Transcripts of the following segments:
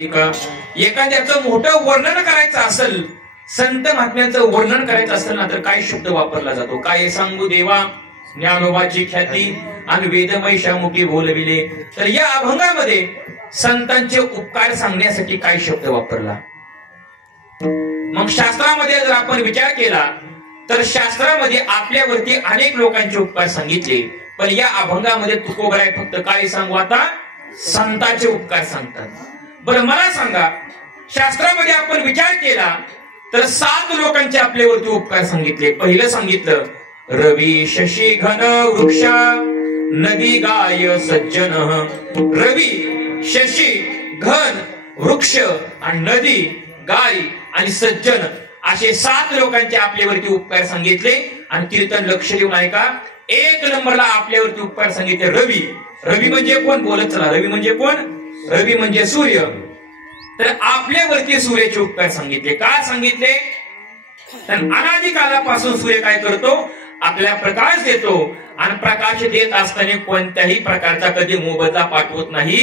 एखाद्याचं मोठं वर्णन करायचं असेल, संत महात्म्यांचं वर्णन करायचं असेल ना, तर काय शब्द वापरला जातो? काय सांगू देवा ज्ञानोबाची ख्याती आणि वेदमय शामुखी बोलविले. तर या अभंगामध्ये संतांचे उपकार सांगण्यासाठी काय शब्द वापरला? मग शास्त्रामध्ये जर आपण विचार केला तर शास्त्रामध्ये आपल्यावरती अनेक लोकांचे उपकार सांगितले, पण या अभंगामध्ये तुकोबराय फक्त काय सांगू आता? संतांचे उपकार सांगतात. बरं मला सांगा, शास्त्रामध्ये आपण विचार केला तर 7 लोकांचे आपल्यावरती उपकार सांगितले. पहिलं सांगितलं रवी शशी घन वृक्ष नदी गाय सज्जन. रवी, शशी, घन, वृक्ष आणि नदी, गाय आणि सज्जन असे 7 लोकांचे आपल्यावरती उपकार सांगितले. आणि कीर्तन लक्ष देऊन ऐका, 1 नंबरला आपल्यावरती उपकार सांगितले रवी. रवी म्हणजे कोण? बोलत चला. रवी म्हणजे कोण? रवी म्हणजे सूर्य. तर आपल्यावरती सूर्याचे उपकार सांगितले. काय सांगितले? तर अनादी कालापासून सूर्य काय करतो? आपल्याला प्रकाश देतो. आणि प्रकाश देत असताना कोणत्याही प्रकारचा कधी मोबदला पाठवत नाही,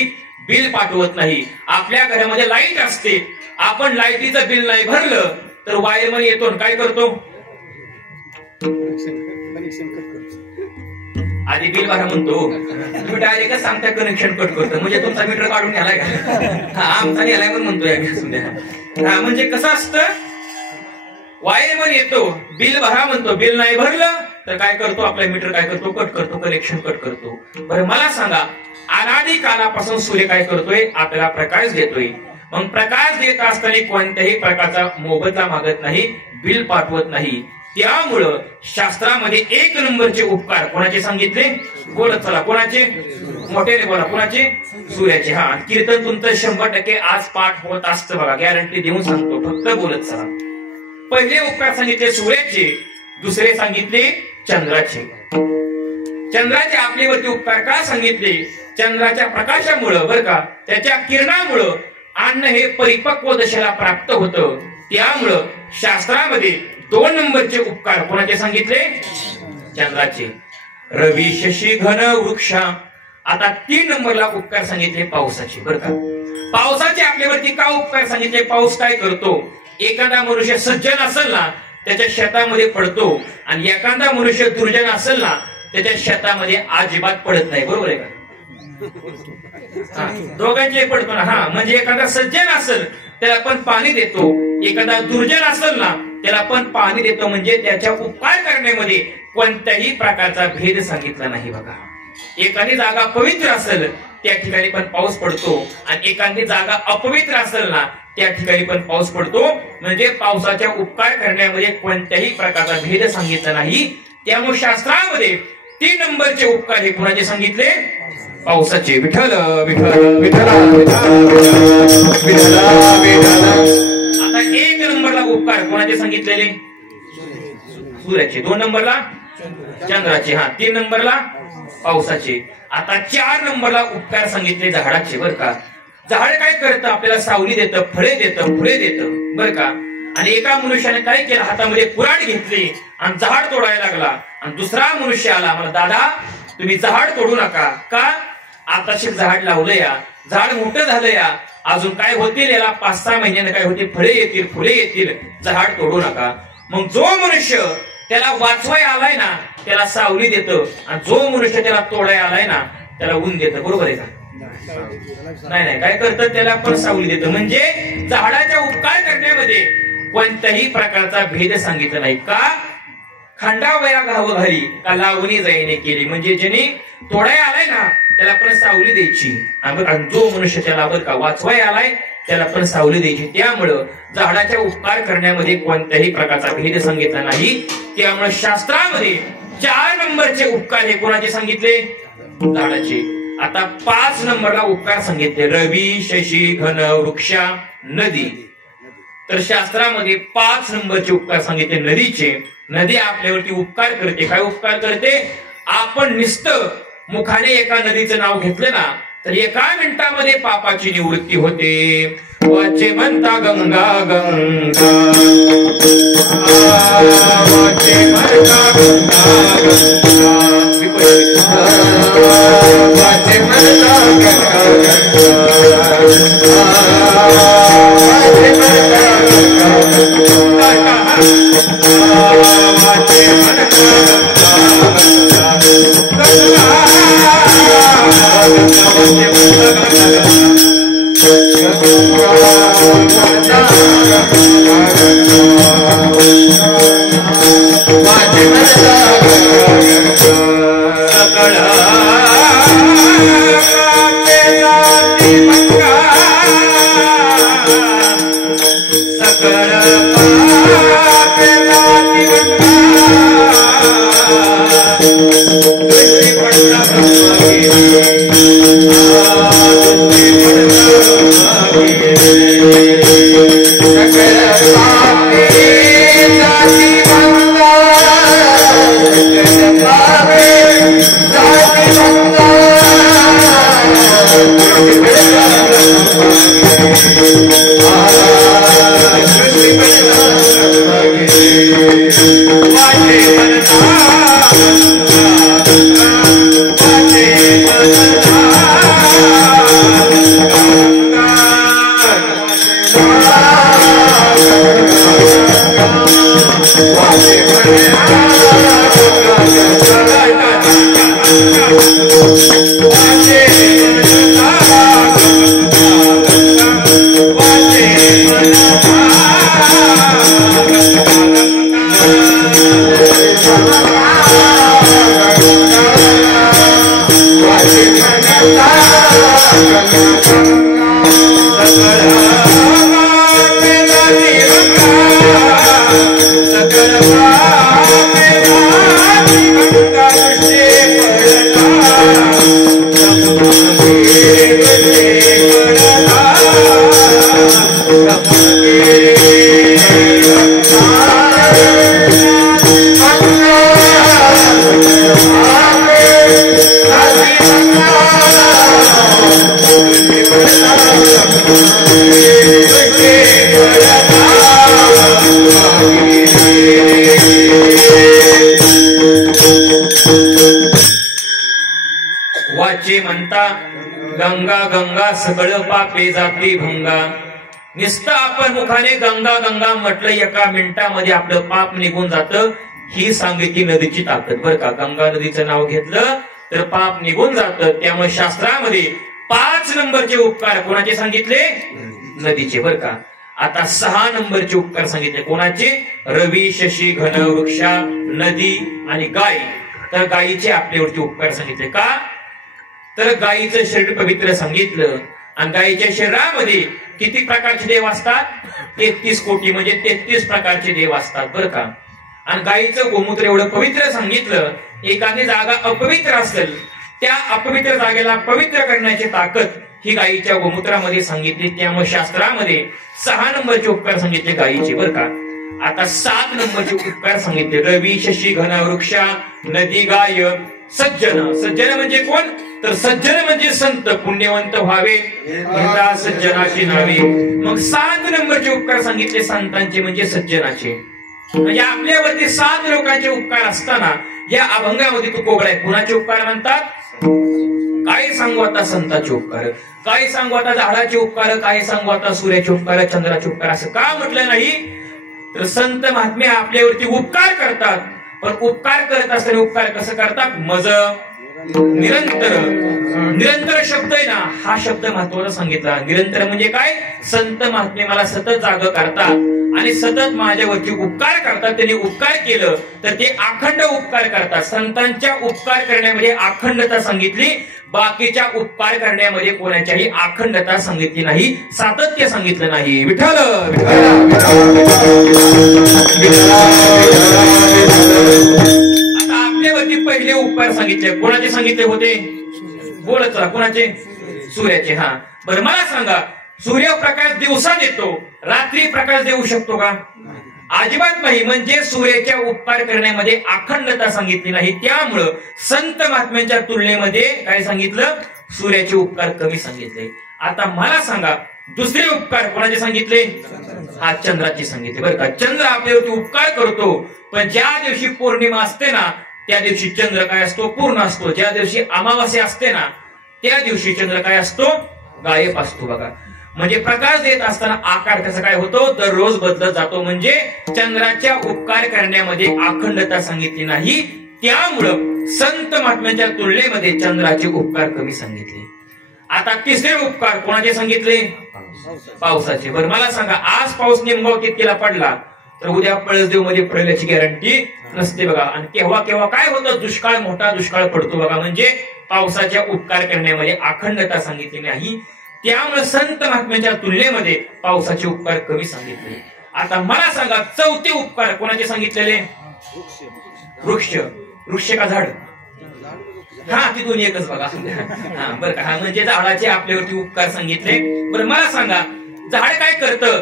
बिल पाठवत नाही. आपल्या घरामध्ये लाईट असते, आपण लाईटीचं बिल नाही भरलं तर वायरमन येतो काय करतो? आधी बिल भरा म्हणतो, तुम्ही डायरेक्टच सांगता कनेक्शन कट करतो. म्हणजे तुमचा मीटर काढून घ्यालाय का? आमचा नेलाय पण म्हणतोय आम्ही. म्हणजे कसं असतं, वायरमन येतो, बिल भरा म्हणतो, बिल नाही भरलं तर काय करतो? आपला मीटर काय करतो? कट करतो, कनेक्शन कट करतो. बरं मला सांगा, अनादी कालापासून सूर्य काय करतोय? आपल्याला प्रकाश देतोय. मग प्रकाश देत असताना कोणत्याही प्रकारचा मोबदला मागत नाही, बिल पाठवत नाही. त्यामुळं शास्त्रामध्ये 1 नंबरचे उपकार कोणाचे सांगितले? बोलत चला. कोणाचे? मोठ्याने बोला. कोणाचे? सूर्याचे. हा, कीर्तन तुमचं 100% आज पाठ होत असतं बघा, गॅरंटी देऊन सांगतो. फक्त बोलत चला. पहिले उपकार सांगितले सूर्याचे, दुसरे सांगितले चंद्राचे. चंद्राचे आपल्यावरती उपकार का सांगितले? चंद्राच्या प्रकाशामुळं बरं का, त्याच्या किरणामुळं अन्न हे परिपक्व दशेला प्राप्त होतं. त्यामुळं शास्त्रामध्ये 2 नंबरचे उपकार कोणाचे सांगितले? चंद्राचे. रवी शशी घन वृक्ष. आता 3 नंबरला उपकार सांगितले पावसाचे. बरं का, पावसाचे आपल्यावरती का उपकार सांगितले? पाऊस काय करतो? एखादा मनुष्य सज्जन असेल ना, त्याच्या शेतामध्ये पडतो, आणि एखादा मनुष्य दुर्जन असेल ना, त्याच्या शेतामध्ये अजिबात पडत नाही. बरोबर आहे का? दोघांचे पडतो ना. हा, म्हणजे एखादा सज्जन असेल त्याला पण पाणी देतो, एखादा दुर्जन असेल ना त्याला पण पाणी देतो. म्हणजे त्याच्या उपकार करण्यामध्ये कोणत्याही प्रकारचा भेद सांगितला नाही. बघा, एखादी जागा पवित्र असेल त्या ठिकाणी पण पाऊस पडतो, आणि एखादी जागा अपवित्र असेल ना त्या ठिकाणी पण पाऊस पडतो. म्हणजे पावसाच्या उपकार करण्यामध्ये कोणत्याही प्रकारचा भेद सांगितला नाही. त्यामुळे शास्त्रामध्ये 3 नंबरचे उपकार हे कुणाचे सांगितले? पावसाचे. विठ्ठल विठ्ठल विठ्ठल. आता 1 नंबरला उपकार कोणाचे सांगितलेले? सूर्याचे. 2 नंबरला चंद्राचे. हा, 3 नंबरला पावसाचे. आता 4 नंबरला उपकार सांगितले झाडाचे. बरं का, झाड काय करतं? आपल्याला सावली देतं, फळे देतं, फुले देतं. बरं का, आणि एका मनुष्याने काय केलं? हातामध्ये कुऱ्हाड घेतली आणि झाड तोडायला लागला. आणि दुसरा मनुष्य आला, मला दादा तुम्ही झाड तोडू नका. का? आताशी झाड लावलं या, झाड मोठं झालं या, अजून काय होतील याला 5-6 महिन्याने काय होते? फळे येतील, फुले येतील, झाड तोडू नका. मग जो मनुष्य त्याला वाचवाय आलाय ना त्याला सावली देतं, आणि जो मनुष्य त्याला तोडाय आलाय ना त्याला ऊन देतं. बरोबर आहे का? नाही, काय करतं? त्याला पण सावली देतं. म्हणजे झाडाच्या उपकार करण्यामध्ये कोणत्याही प्रकारचा भेद सांगितला नाही. का? खंडावया घाव घाली का लावणी जाईने केली. म्हणजे ज्याने तोडाय आलाय ना त्याला पण सावली द्यायची, आणि जो मनुष्य त्याला बरं का वाचवाय आलाय त्याला पण सावली द्यायची. त्यामुळं झाडाच्या उपकार करण्यामध्ये कोणत्याही प्रकारचा भेद सांगितला नाही. त्यामुळे शास्त्रामध्ये 4 नंबरचे उपकार हे कोणाचे सांगितले? झाडाचे. आता 5 नंबरला उपकार सांगितले रवी शशी घन वृक्ष नदी. तर शास्त्रामध्ये 5 नंबरचे उपकार सांगितले नदीचे. नदी आपल्यावरती उपकार करते. काय उपकार करते? आपण नुसतं मुखाने एका नदीचं नाव घेतलं ना तर 1 मिनिटामध्ये पापाची निवृत्ती होते. वाचे म्हणता गंगा गंगा, वाचे म्हणता गंगा गंगा. वाचे म्हणता गंगा गंगा सगळं पापे जाती भंगा. नुसतं आपण मुखाने गंगा गंगा म्हटलं एका मिनिटामध्ये आपलं पाप निघून जातं. ही सांगितली नदीची ताकद बरं का. गंगा नदीचं नाव घेतलं तर पाप निघून जातं. त्यामुळे शास्त्रामध्ये 5 नंबरचे उपकार कोणाचे सांगितले? नदीचे बरं का. आता 6 नंबरचे उपकार सांगितले कोणाचे? रवी, शशी, घन, वृक्षा, नदी आणि गाय. तर गायीचे आपल्यावरती उपकार सांगितले का? तर गायीचं शरीर पवित्र सांगितलं. आणि गायीच्या शरीरामध्ये किती प्रकारचे देव असतात? 33 कोटी म्हणजे 33 प्रकारचे देव असतात बरं का. आणि गायीचं गोमूत्र एवढं पवित्र सांगितलं. एखादी जागा अपवित्र असेल त्या अपवित्र जागेला पवित्र करण्याची ताकद ही गायीच्या गोमूत्रामध्ये सांगितली. त्यामुळे शास्त्रामध्ये 6 नंबरचे उपकार सांगितले गायीचे बरं का. आता 7 नंबरचे उपकार सांगितले रवी, शशी, घन, वृक्षा, नदी, गाय, सज्जन. सज्जन म्हणजे कोण? तर सज्जन म्हणजे संत, पुण्यवंत व्हावे घेता सज्जनाची नावे. मग 7 नंबरचे उपकार सांगितले संतांचे म्हणजे सज्जनाचे. म्हणजे आपल्यावरती 7 लोकांचे उपकार असताना या अभंगामध्ये तू कोगळा आहे. कुणाचे उपकार म्हणतात? काय सांगू आता संतांचे उपकार, काय सांगू आता झाडाचे उपकार, काय सांगू आता सूर्याचे उपकार, चंद्राचे उपकार. असं का म्हटलं नाही? तर संत महात्मे आपल्यावरती उपकार करतात. पण उपकार करत असताना उपकार कसं करतात? मज निरंतर. निरंतर शब्द आहे ना, हा शब्द महत्वाचा सांगितला. निरंतर म्हणजे काय? संत महात्मे मला सतत जाग करतात आणि सतत माझ्यावरती उपकार करतात. त्यांनी उपकार केलं तर ते अखंड उपकार करतात. संतांच्या उपकार करण्यामध्ये अखंडता सांगितली, बाकीच्या उपकार करण्यामध्ये कोणाच्याही अखंडता सांगितली नाही, सातत्य सांगितलं नाही. विठ्ठल आता आपल्यावरती पहिले उपकार सांगितले कोणाचे सांगितले होते? बोलत राहा. कोणाचे? सूर्याचे. हा बरं मला सांगा, सूर्यप्रकाश दिवसा देतो, रात्री प्रकाश देऊ शकतो का? अजिबात नाही. म्हणजे सूर्याच्या उपकार करण्यामध्ये अखंडता सांगितली नाही. त्यामुळं संत महात्म्यांच्या तुलनेमध्ये काय सांगितलं? सूर्याचे उपकार कमी सांगितले. आता मला सांगा दुसरे उपकार कोणाचे सांगितले? हा चंद्राचे सांगितले बरं का. चंद्र आपल्यावरती उपकार करतो, पण ज्या दिवशी पौर्णिमा असते ना त्या दिवशी चंद्र काय असतो, पूर्ण असतो. ज्या दिवशी अमावास्या असते ना त्या दिवशी चंद्र काय असतो, गायब असतो बघा. म्हणजे प्रकाश देत असताना आकार त्याचा काय होतो, दररोज बदलत जातो. म्हणजे चंद्राच्या उपकार करण्यामध्ये अखंडता सांगितली नाही, त्यामुळं संत महात्म्यांच्या तुलनेमध्ये चंद्राचे उपकार कमी सांगितले. आता तिसरे उपकार कोणाचे सांगितले, पावसाचे. बरं मला सांगा, आज पाऊस निमगाव कितीला पडला तर उद्या पळसदेव मध्ये पडल्याची गॅरंटी नसते बघा. आणि केव्हा केव्हा काय होतं, दुष्काळ, मोठा दुष्काळ पडतो बघा. म्हणजे पावसाच्या उपकार करण्यामध्ये अखंडता सांगितली नाही, त्यामुळे संत महात्म्यांच्या तुलनेमध्ये पावसाचे उपकार कमी सांगितले. आता मला सांगा, चौथे उपकार कोणाचे सांगितलेले, वृक्ष. वृक्ष का झाड, हा ती दोन्ही एकच बघा. हा बरं का, हा म्हणजे झाडाचे आपल्यावरती उपकार सांगितले. बरं मला सांगा, झाड काय करतं,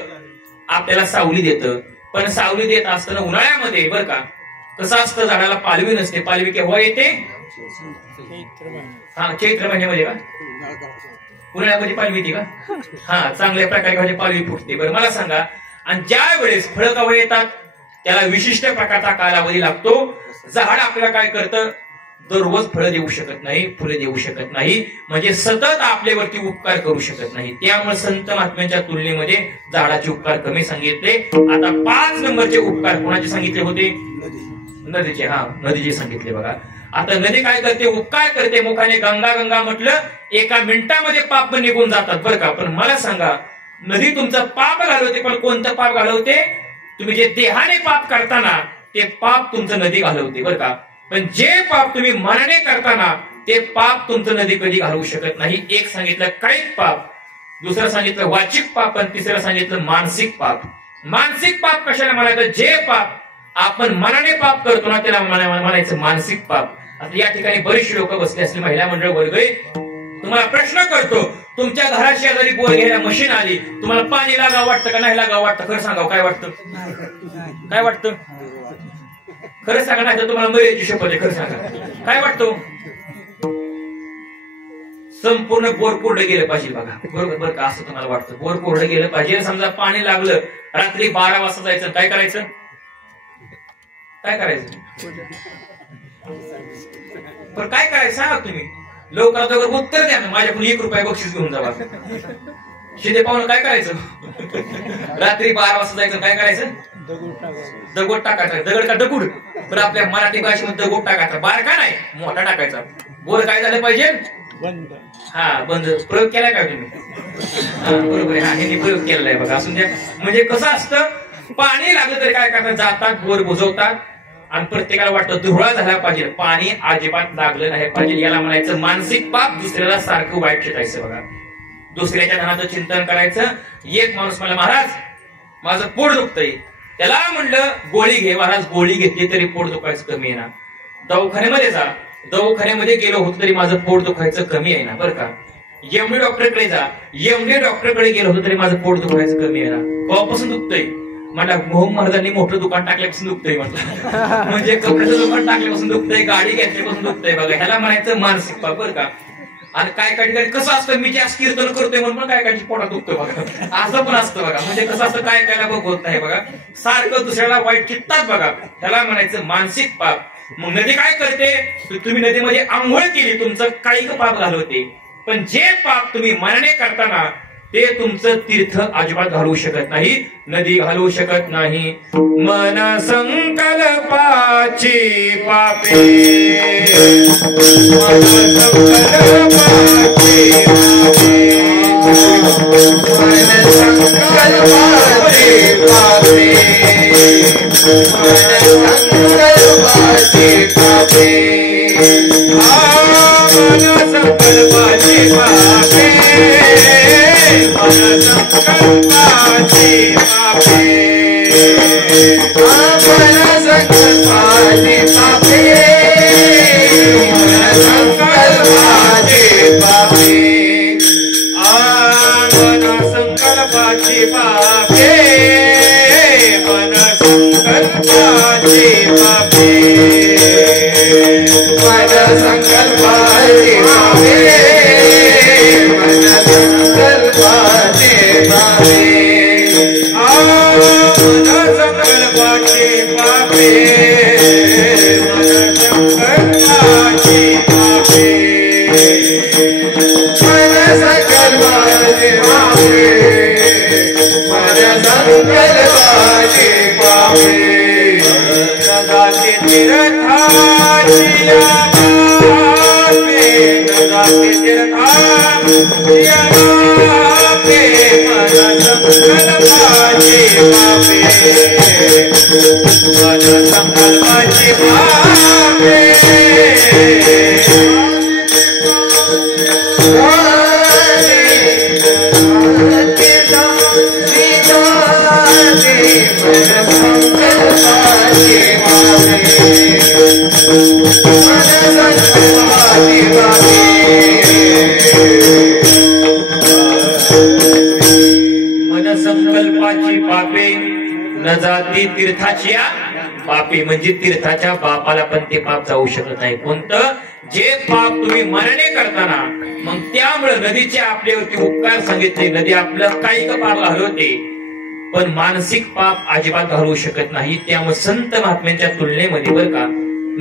आपल्याला सावली देतं. पण सावली देत असताना उन्हाळ्यामध्ये बरं का कसं असतं, झाडाला पालवी नसते. पालवी केव्हा येते, हा चैत्र महिन्यामध्ये का, उन्हाळ्यामध्ये पालवी येते का, हा चांगल्या प्रकारे पालवी फुटते. बरं मला सांगा, आणि ज्या वेळेस फळं केव्हा येतात त्याला विशिष्ट प्रकारचा कालावधी लागतो. झाड आपल्याला काय करतं, दररोज फळं देऊ शकत नाही, फुलं देऊ शकत नाही, म्हणजे सतत आपल्यावरती उपकार करू शकत नाही. त्यामुळे संत महात्म्यांच्या तुलनेमध्ये झाडाचे उपकार कमी सांगितले. आता 5 नंबरचे उपकार कोणाचे सांगितले होते, नदीचे. हा नदीचे सांगितले बघा. आता नदी काय करते, उपकार करते. मुखाने गंगा गंगा म्हटलं, एका मिनिटामध्ये पाप निघून जातात बरं का. पण मला सांगा, नदी तुमचं पाप घालवते, पण कोणतं पाप घालवते, तुम्ही जे देहाने पाप करताना ते पाप तुमचं नदी घालवते बरं का. पण जे पाप तुम्ही मनाने करताना ते पाप तुमचं नदी कधी घालवू शकत नाही. एक सांगितलं कायिक पाप, दुसरं सांगितलं वाचिक पाप, आणि तिसरं सांगितलं मानसिक पाप. मानसिक पाप कशाला म्हणायचं, जे पाप आपण मनाने पाप करतो ना त्याला म्हणायचं मानसिक पाप. आता या ठिकाणी बरेचसे लोक बसले असले, महिला मंडळ वर्ग. तुम्हाला प्रश्न करतो, तुमच्या घरात शेजारी बोर घ्यायला मशीन आली, तुम्हाला पाणी लागावं वाटतं का नाही लागावं वाटतं, खरं सांगावं, काय वाटतं, काय वाटतं, खरं सांगा, नाही तर तुम्हाला मर्यादेची शपथ आहे, खरं सांगा काय वाटतं. संपूर्ण बोर कोरडं गेलं पाहिजे बघा, बरोबर बरं का, असं तुम्हाला वाटतं. बोर कोरडं गेलं पाहिजे. समजा पाणी लागलं, रात्री 12 वाजता जायचं, काय करायचं, काय करायचं, बरं काय करायचं सांगा तुम्ही, लवकरात लवकर उत्तर द्या ना. माझ्याकडून 1 रुपया बक्षीस घेऊन जावा. शिंदे पाहुणं काय करायचं, रात्री 12 वाजता जायचं, काय करायचं, दगड टाकायचा. दगड का दगड, बरं आपल्या मराठी भाषेमध्ये दगड टाकायचा, बारका नाही मोठा टाकायचा. बोर काय झालं पाहिजे, बंद. हा बंद. प्रयोग केलाय का तुम्ही, बरोबर आहे, हा हे प्रयोग केलेला आहे बघा. असून द्या. म्हणजे कसं असतं, पाणी लागलं तरी काय करतात, जातात बोर बुजवतात, आणि प्रत्येकाला वाटतं धुळा झाला पाहिजे, पाणी अजिबात लागलं नाही पाहिजे. याला म्हणायचं मानसिक पाप. दुसऱ्याला सारखं वाईट चितायचं बघा, दुसऱ्याच्या धनाचं चिंतन करायचं. एक माणूस मला, महाराज माझं पोट दुखतंय, त्याला म्हणलं गोळी घे. महाराज गोळी घेतली तरी पोट दुखायचं कमी आहे ना. दवाखान्यामध्ये जा, दवाखान्यामध्ये गेलो होतो तरी माझं पोट दुखायचं कमी आहे ना बरं का. एमडी डॉक्टरकडे जा, एमडी डॉक्टरकडे गेलो होतो तरी माझं पोट दुखायचं कमी आहे ना. कवापासून दुखतंय म्हटलं, मोहन महाराजांनी मोठं दुकान टाकल्यापासून दुखतंय म्हटलं. म्हणजे कपड्याचं दुकान टाकल्यापासून दुखतंय, गाडी घेतल्यापासून दुखतंय बघा. ह्याला म्हणायचं मानसिक पाप बरं का. आणि काय काय ठिकाणी कसं असतं, मी जास्त कीर्तन करतोय म्हणून पण काय काय पोटात दुखतोय बघा, असं पण असतं बघा. म्हणजे कसं असतं, काय कायला बघ होत नाही बघा, सारखं दुसऱ्याला वाईट चित्तात बघा. त्याला म्हणायचं मानसिक पाप. मग नदी काय करते, तुम्ही नदीमध्ये आंघोळ केली, तुमचं काळिक पाप घालवते. पण जे पाप तुम्ही मनाने करताना ते तुमचं तीर्थ अजिबात घालवू शकत नाही, नदी घालवू शकत नाही. मन संकल्पाची पापे, मन संकल्पाची पापे, मन संकल्पाची पापे, मन संकल्पाची पापे, मन संकल्पाची पापे, मन संकल्पाची पापे, मन संकल्पाची पापे, मन संकल्पाची पापे, मन संकल्पाची पापे, मन संकल्पाची पापे, मन संकल्पाची पापे, मन संकल्पाची पापे, मन संकल्पाची पापे, मन संकल्पाचे पापे नगाते तीर्थाचिया पापे नगाते तीर्थाचिया पापे मन संकल्पाचे पापे मन संकल्पाचे पापे संकल्पाची पापे न जाती तीर्थाच्या पापे म्हणजे तीर्थाच्या बापाला पण ते पाप जाऊ शकत नाही. कोणतं? जे पाप तुम्ही मनाने करताना मग त्यामुळे नदीचे आपल्यावरती उपकार सांगितले. नदी आपलं कायिक पाप घालवते पण मानसिक पाप अजिबात घालवू शकत नाही. त्यामुळे संत महात्म्यांच्या तुलनेमध्ये बरं का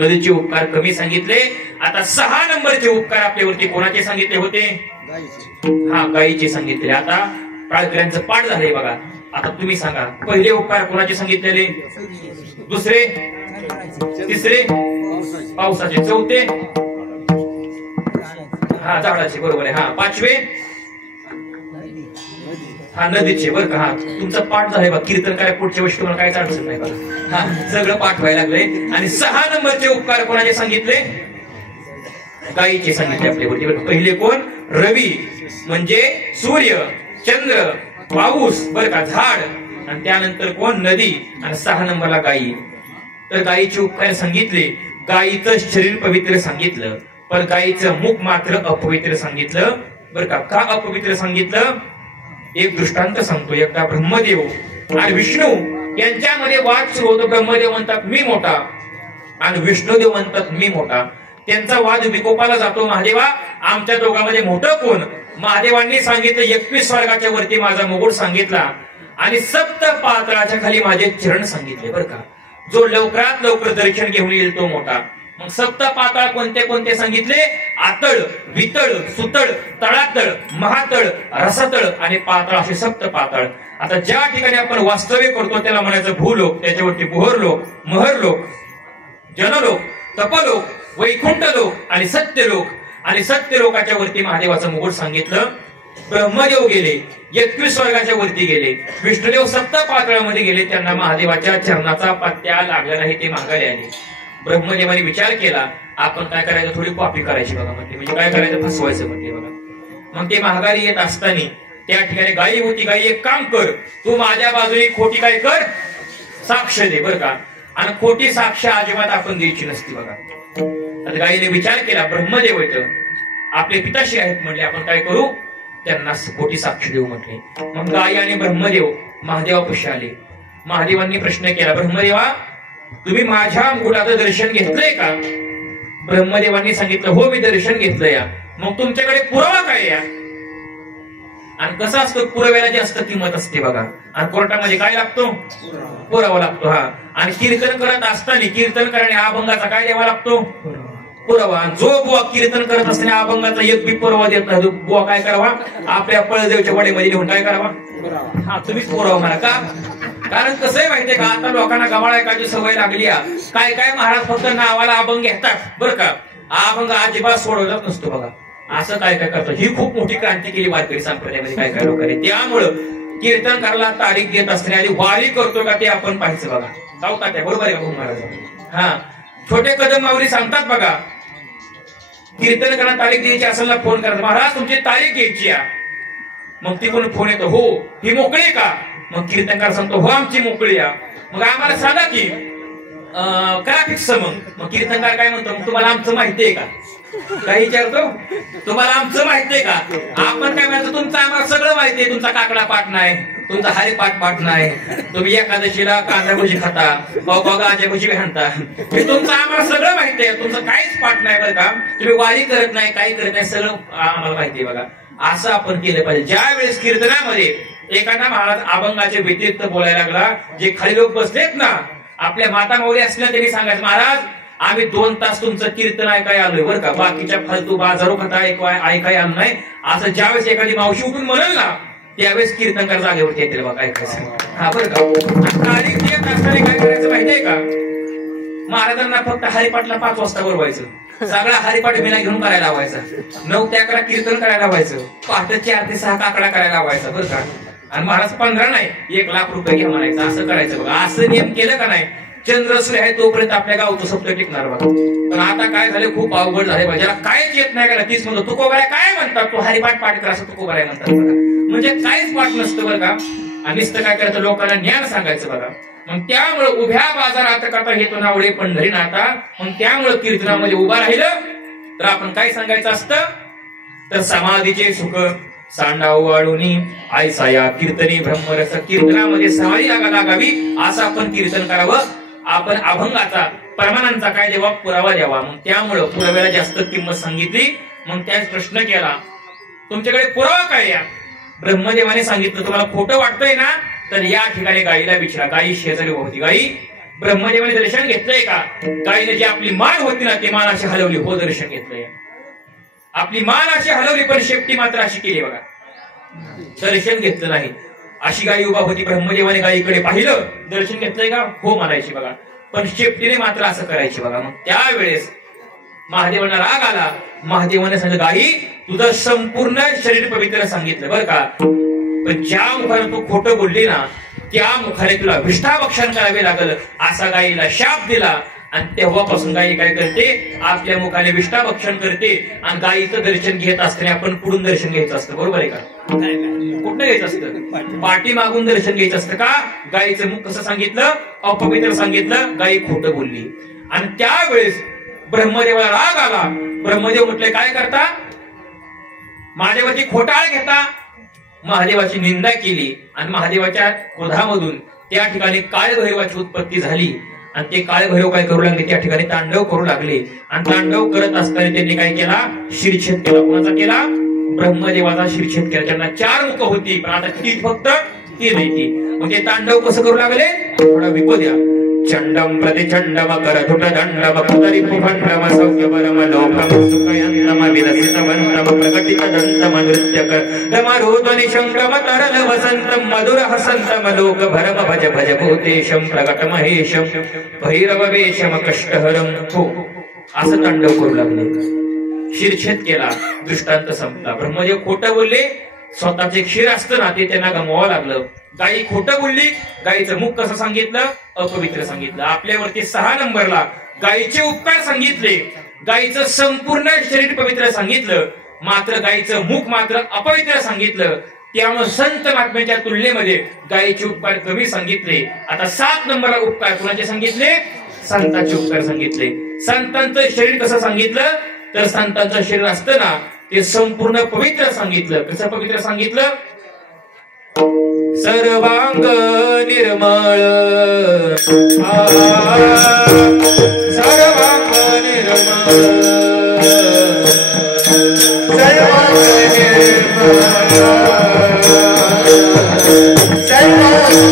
नदीचे उपकार कमी सांगितले. आता 6 नंबरचे उपकार आपल्यावरती कोणाचे सांगितले होते? हा, गायीचे सांगितले. आता टाळकऱ्यांचं पाठ झालंय बघा. आता तुम्ही सांगा पहिले उपकार कोणाचे सांगितलेले? दुसरे, तिसरे पावसाचे, चौथे हा झाडाचे, बरोबर आहे. हा, पाचवे हा नदीचे, बरं का. हा, तुमचा पाठ झालाय बघा. कीर्तन काय पुढच्या वर्षी तुम्हाला काहीच अडचण नाही बघा. हा, सगळं पाठ व्हायला लागलंय. आणि 6 नंबरचे उपकार कोणाचे सांगितले? गायीचे सांगितले आपल्यावरती. पहिले कोण? रवी म्हणजे सूर्य, चंद्र, पाऊस, बरं का, झाड. आणि त्यानंतर कोण? नदी. आणि 6 नंबरला गायी. तर गायीचे उपकार सांगितले. गायीचं शरीर पवित्र सांगितलं पण गायीचं मुख मात्र अपवित्र सांगितलं, बरं का. का अपवित्र सांगितलं? एक दृष्टांत सांगतो. एकदा ब्रह्मदेव आणि विष्णू यांच्यामध्ये वाद सुरू होतो. ब्रह्मदेव म्हणतात मी मोठा आणि विष्णुदेव म्हणतात मी मोठा. त्यांचा वाद विकोपाला जातो. महादेवा आमच्या दोघांमध्ये मोठं कोण? महादेवांनी सांगितलं 21 स्वर्गाच्या वरती माझा मुकुट सांगितला आणि 7 पाताळाच्या खाली माझे चरण सांगितले, बरं का. जो लवकरात लवकर दर्शन घेऊन येईल तो मोठा. मग 7 पाताळ कोणते कोणते सांगितले? आतळ, वितळ, सुतळ, तळातळ, महातळ, रसातळ आणि पाताळ, असे 7 पाताळ. आता ज्या ठिकाणी आपण वास्तव्य करतो त्याला म्हणायचं भूलोक, त्याच्यावरती भुहरलोक, महरलोक, जनलोक, तपलोक, वैकुंठ लोक आणि सत्यलोक. आणि सत्यलोकाच्या वरती महादेवाचं मुकुट सांगितलं. ब्रह्मदेव गेले 21 स्वर्गाच्या वरती गेले. विष्णुदेव 7 पाताळामध्ये गेले. त्यांना महादेवाच्या चरणाचा पत्त्या लागला नाही, ते माघारी आले. ब्रह्मदेवाने विचार केला आपण काय करायचं? थोडी कॉपी करायची बघा म्हटले. म्हणजे काय करायचं? फसवायचं म्हटले बघा. मग ते माघारी येत असताना त्या ठिकाणी गायी होती. गायी एक काम कर, तू माझ्या बाजूने खोटी काय कर? साक्ष दे, बरं का. आणि खोटी साक्ष अजिबात आपण द्यायची नसती बघा. तर गायीने विचार केला ब्रह्मदेव येतं, आपले पिताश्री आहेत म्हणले, आपण काय करू? त्यांना खोटी साक्ष देऊ म्हटले. मग गायी आणि ब्रह्मदेव महादेवापाशी आले. महादेवांनी प्रश्न केला, ब्रह्मदेवा तुम्ही माझ्या मुकुटाचं दर्शन घेतलंय का? ब्रह्मदेवांनी सांगितलं हो मी दर्शन घेतलं. या मग तुमच्याकडे पुरावा काय? या आणि कसं असतं पुराव्याला जास्त किंमत असते बघा. आणि कोर्टामध्ये काय लागतो? पुरावा लागतो. हा, आणि कीर्तन करत असताना कीर्तन करणे अभंगाचा काय द्यावा लागतो? पुरावा. जो बुवा कीर्तन करत असताना अभंगाचा एक बी पुरावा देत नाही, बुवा काय करावा? आपल्या पळदेवच्या वडीमध्ये लिहून काय करावा? हा, तुम्हीच पुरावा म्हणा. का? कारण कसं आहे माहितीये का, आता लोकांना गबाळ ऐकायची सवय लागली. काय काय महाराज फक्त नावाला अभंग घेतात, बरं का. अभंग अजिबात सोडवलाच नसतो बघा. असं काय काय करतो. ही खूप मोठी क्रांती केली वारकरी संप्रदायामध्ये काय काय लोकांनी. त्यामुळं कीर्तन करायला तारीख देत असताना आधी वारी करतो का ते आपण पाहायचं बघा. जाऊता त्या बरोबर आहे का महाराज? हा, छोटे कदम माऊली सांगतात बघा, कीर्तन करायला तारीख द्यायची असेल ना फोन करायचा, महाराज तुमची तारीख घ्यायची आहे. मग तिकडून फोन येतो, हो ही मोकळी का? मग कीर्तनकार सांगतो हो आमची मोकळी आहे. मग आम्हाला सांगा की करा फिक्स. मग कीर्तनकार काय म्हणतो, मग तुम्हाला आमचं माहितीये का? काही विचारतो, तुम्हाला आमचं माहितीये का? आपण काय म्हणतो, तुमचं आम्हाला सगळं माहितीये. तुमचा काकडा पाठ नाही, तुमचा हरिपाठ पाठ नाही, तुम्ही एकादशीला कांदा भजी खाता, गांजा भजी आणता, हे तुमचं आम्हाला सगळं माहितीये. तुमचं काहीच पाठ नाही बरं का. तुम्ही वारी करत नाही, काही करत नाही, सगळं आम्हाला माहितीये बघा. असं आपण केलं पाहिजे. ज्या वेळेस कीर्तनामध्ये एखादा महाराज अभंगाचे व्यतिरिक्त बोलायला लागला, जे खाली लोक बसलेत ना, आपल्या माता माऊली असल्या त्यांनी सांगायचं, महाराज आम्ही 2 तास तुमचं कीर्तन ऐकाय आलोय बरं का, बाकीच्या फालतू बाजारो कथा ऐकाय आलो नाही. असं ज्यावेळेस एखादी मावशी उठून म्हणेल ना, त्यावेळेस कीर्तनकार जागेवरती येतील बघा ऐकायचं. हा बरं का. तारीख येत असताना काय करायचं माहितीये का, महाराजांना फक्त हरिपाठला 5 वाजता बोलवायचं, सगळा हरिपाठ विना घेऊन करायला लावायचा, 9 ते 11 कीर्तन करायला लावायचं, पहाटे 4 ते 6 काकडा करायला लावायचा बरं का. आणि महाराज 15 नाही 1 लाख रुपये घ्या म्हणायचं, असं करायचं बघा. असं नियम केलं का नाही, चंद्रसूर्य आहे तोपर्यंत आपल्या गावचं स्वप्न टिकणार बघा. पण आता काय झालं, खूप अवघड झाले बघा. ज्याला कायच येत नाही का तीच म्हणतो तुकोबाराय काय म्हणतात, तो हरिपाठ पाठ कर असं तुकोबाराय म्हणतात बघा. म्हणजे काहीच पाठ नसतं बरं का. आणि नुसतं काय करायचं, लोकांना ज्ञान सांगायचं बघा. मग त्यामुळे उभ्या बाजारात कथा घेतो नावडे पंढरीनाथा. मग त्यामुळे कीर्तनामध्ये उभा राहिलं तर आपण काय सांगायचं असतं, तर समाधीचे सुख सांडाव वाळुनी आयसा या कीर्तनी ब्रह्मरस. कीर्तनामध्ये समाधी लागावी असं आपण कीर्तन करावं. आपण अभंगाचा परमानंदचा काय द्यावा, पुरावा द्यावा. मग त्यामुळं पुराव्याला जास्त किंमत सांगितली. मग त्याच प्रश्न केला, तुमच्याकडे पुरावा काय या. ब्रह्मदेवाने सांगितलं तुम्हाला खोटं वाटतंय ना, तर या ठिकाणी गायीला विचारा. गायी शेजारी होती. गायी ब्रह्मदेवाने दर्शन घेतलंय का, गायीने जी आपली मान होती ना ती मान अशी हलवली, हो दर्शन घेतलंय. आपली मान अशी हलवली पण शेपटी मात्र अशी केली बघा, दर्शन घेतलं नाही. अशी गायी उभा होती, ब्रह्मदेवाने गायीकडे पाहिलं, दर्शन घेतलंय का, हो म्हणायची बघा, पण शेपटीने मात्र असं करायची बघा. मग त्यावेळेस महादेवांना राग आला. महादेवाने सांगितलं, गायी तुझं संपूर्ण शरीर पवित्र सांगितलं बरं का, पण ज्या मुखाने तू खोटं बोलली ना त्या मुखाने तुला विष्ठाभक्षण करावे लागल असा गायीला शाप दिला. आणि तेव्हापासून गायी काय करते, आपल्या मुखाने विष्ठाभक्षण करते. आणि गायीचं दर्शन घेत असताना आपण पुढून दर्शन घ्यायचं असतं, बरोबर आहे का. कुठं घ्यायचं असतं, पाठी मागून दर्शन घ्यायचं असतं का. गायीचं मुख कसं सांगितलं, अपवित्र सांगितलं, गायी खोटं बोलली. आणि त्यावेळेस ब्रह्मदेवाला राग आला. ब्रह्मदेव म्हटले, काय करता, महादेवाची खोटाळ घेता. महादेवाची निंदा केली आणि महादेवाच्या क्रोधामधून त्या ठिकाणी काळभैरवाची उत्पत्ती झाली. आणि ते काळभैरव काय करू लागले, त्या ठिकाणी तांडव करू लागले. आणि तांडव करत असताना त्यांनी काय केला, शिरछेद केला. कोणाचा केला, ब्रह्मदेवाचा शिरछेद केला. त्यांना 4 मुख होती पण आता ती फक्त 3 नाही ती. मग ते तांडव कसं करू लागले, थोडा विको द्या. चंडम प्रतिचंडम करधुट दंडम कुतरिपुखंडम सौख्यपरम लोकम सुखयन्तम विलसितवन्तम प्रकटित दन्तम नृत्यकर दमरुध्वनि शंकम तरल वसन्तम मधुर हसन्तम लोक भरम भज भज भूतेशम प्रकट महेशम भैरव वेशम कष्टहरम. हो असं तांडव करू लागले. शिरछेद केला, दृष्टांत संपला. ब्रह्मदेव खोटं बोलले, स्वतःचे क्षीर असतं ना ते त्यांना गमवावं लागलं. गायी खोटं बोलली, गायीचं मुख कसं सांगितलं, अपवित्र सांगितलं. आपल्यावरती 6 नंबरला गायीचे उपकार सांगितले, गायीचं संपूर्ण शरीर पवित्र सांगितलं, मात्र गायीचं मुख मात्र अपवित्र सांगितलं. त्यामुळे संत महात्म्याच्या तुलनेमध्ये गायीचे उपकार कमी सांगितले. आता 7 नंबरला उपकार कुणाचे सांगितले, संतांचे उपकार सांगितले. संतांचं शरीर कसं सांगितलं, तर संतांचं शरीर असतं ना ते संपूर्ण पवित्र सांगितलं. कसं पवित्र सांगितलं, सर्वांग निर्मळ सर्वांग निर्मळ सर्वांग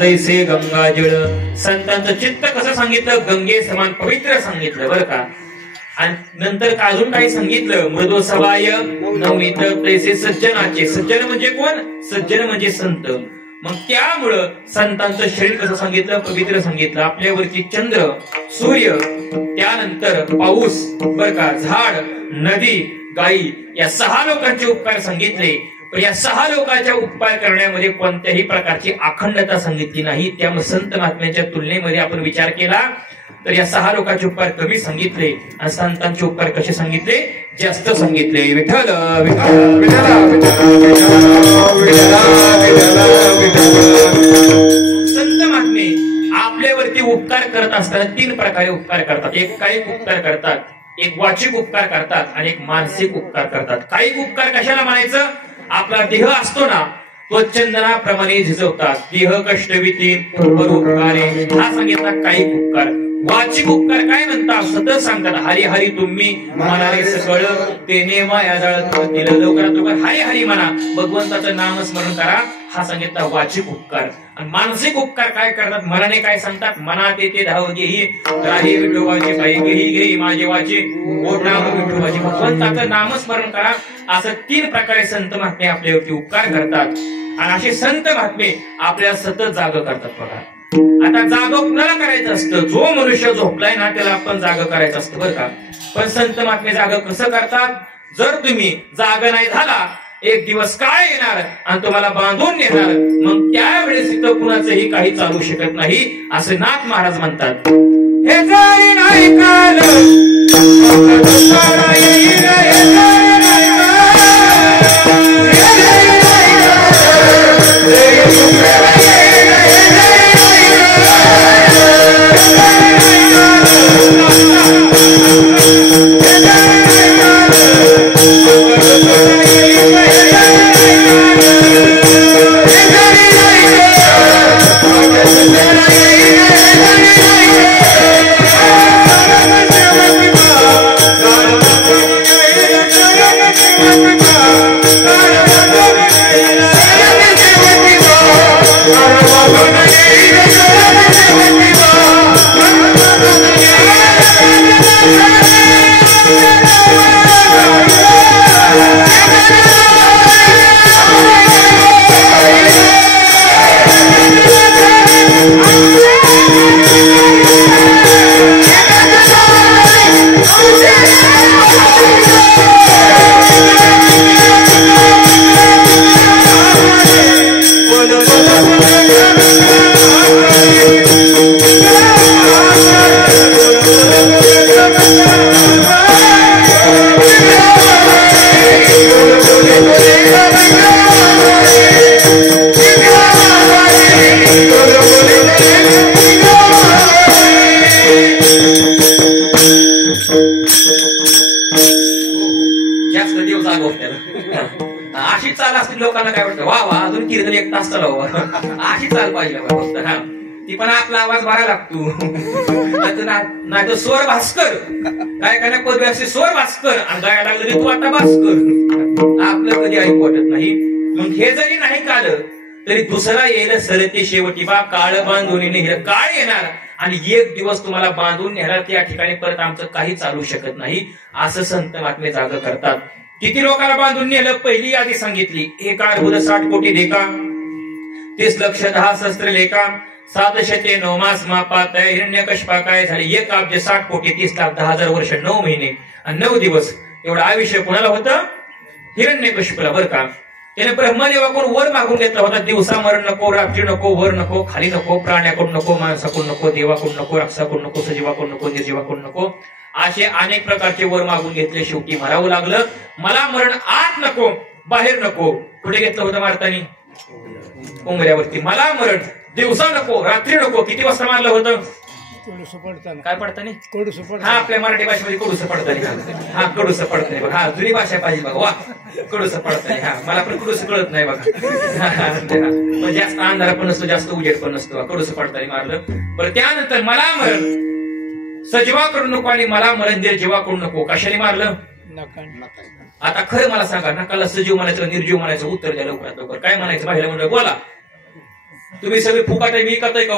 जैसे गंगाजळ. संतांचं चित्त कसं सांगितलं, गंगे समान पवित्र सांगितलं बरं का. आणि नंतर अजून काही सांगितलं, मृदो सवाय नवनीत तैसे सज्जनाचे. सज्जन म्हणजे कोण, सज्जन म्हणजे संत. मग त्यामुळं संतांचं शरीर कसं सांगितलं, पवित्र सांगितलं. आपल्यावरती चंद्र, सूर्य, त्यानंतर पाऊस बरं का, झाड, नदी, गायी या 6 लोकांचे उपकार सांगितले. पण या 6 लोकांच्या उपकार करण्यामध्ये कोणत्याही प्रकारची अखंडता सांगितली नाही. त्यामुळे संत महात्म्यांच्या तुलनेमध्ये आपण विचार केला तर या 6 लोकांचे उपकार कमी सांगितले आणि संतांचे उपकार कसे सांगितले, जास्त सांगितले. विठ्ठल विठ्ठल संत महात्मे आपल्यावरती उपकार करत असताना 3 प्रकारे उपकार करतात. एक कायिक उपकार करतात, एक वाचिक उपकार करतात आणि एक मानसिक उपकार करतात. कायिक उपकार कशाला म्हणायचं, आपला देह असतो ना तो चंदनाप्रमाणे झिजवतात. देह कष्टविती उपकारे हा सांगितला कायिक उपकार. वाचिक उपकार काय म्हणतात, सतत सांगतात हरी हरी तुम्ही म्हणारे सकळ तेने माया जळतील. लवकरात लवकर हरी हरी म्हणा, भगवंताचं नामस्मरण करा, हा सांगितला वाचिक उपकार. आणि मानसिक उपकार काय करतात, मनाने काय सांगतात, मनात येते धाव घेई राही विठोबाची पायी घेई घेई माझे वाचे ओढ नाम विठोबाची. भगवंताचं नामस्मरण करा. असं 3 प्रकारे संत महात्मे आपल्यावरती उपकार करतात. आणि असे संत महात्मे आपल्याला सतत जाग करतात. बघा आता जाग कुणाला करायचं असतं, जो मनुष्य झोपलाय ना त्याला आपण जाग करायचं असतं बरं का. पण संत महात्मे जाग कसं करतात, जर तुम्ही जाग नाही झाला एक दिवस काय येणार आणि तुम्हाला बांधून नेणार, मग त्यावेळेस इथं कुणाचंही काही चालू शकत नाही असं नाथ महाराज म्हणतात. हे जरी नाही काल अशी चाल असते लोकांना काय वाटतं, वा वा अजून कीर्तन 1 तास चालव, अशी चाल पाहिजे फक्त. हा ती पण आपला आवाज भरायला लागतो. नाही तर स्वर भास्कर काय काय पदवी असते, स्वर भास्कर आणि गायला लागलं तू आता भास्कर, आपलं कधी ऐकू वाटत नाही. मग हे जरी नाही कालं तरी दुसरा येईल सरते शेवटी बा काळ बांधून नेहर. काळ येणार आणि एक दिवस तुम्हाला बांधून नेणार, त्या ठिकाणी परत आमचं काही चालू शकत नाही असं संत महात्मे जाग करतात. किती लोकांना बांधून नेलं, पहिली यादी सांगितली. 1 60 कोटी देखा 30 लक्ष 10 सहस्त्र लेखा 709 मास मापात हिरण्यकश्यपा काय झाले 1 अब्ज 60 कोटी 30 लाख 10,000 वर्ष 9 महिने आणि 9 दिवस एवढं आयुष्य कोणाला होतं, हिरण्यकश्यपाला बरं का. त्याने ब्रह्मदेवाकडून वर मागून घेतला होता, दिवसा मरण नको, रात्री नको, वर नको, खाली नको, प्राण्याकडून नको, माणसाकडून नको, देवाकडून नको, राक्षसाकडून नको, सजीवाकडून नको, निर्जीवाकडून नको, असे अनेक प्रकारचे वर मागून घेतले. शेवटी मरावं लागलं. मला मरण आत नको, बाहेर नको. कुठे घेतलं होतं मारतानी, उंबऱ्यावरती. मला मरण दिवसा नको, रात्री नको. किती वाजता मारलं होतं, काय पडतानी, हा आपल्या मराठी भाषेमध्ये कडूस पडतानी. हा कडूस पडत बघा, हा जुनी भाषा पाहिजे बघा. वा कडूस पडतानी. हा मला पण कडूस कळत नाही बघा. जास्त अंधारा पण नसतो, जास्त उजेड पण नसतो. कडूस पडतानी मारलं. बरं त्यानंतर मला मरण सजीवाकडून नको आणि मला मरण निर्जीवाकडून नको. कशाने मारलं, आता खरं मला सांगा, नकाला सजीव म्हणायचं निर्जीव म्हणायचं, उत्तर द्या लवकरात लवकर. काय म्हणायचं बाहेर म्हणजे बोला. तुम्ही सगळे फुकाट आहे, मी करताय का,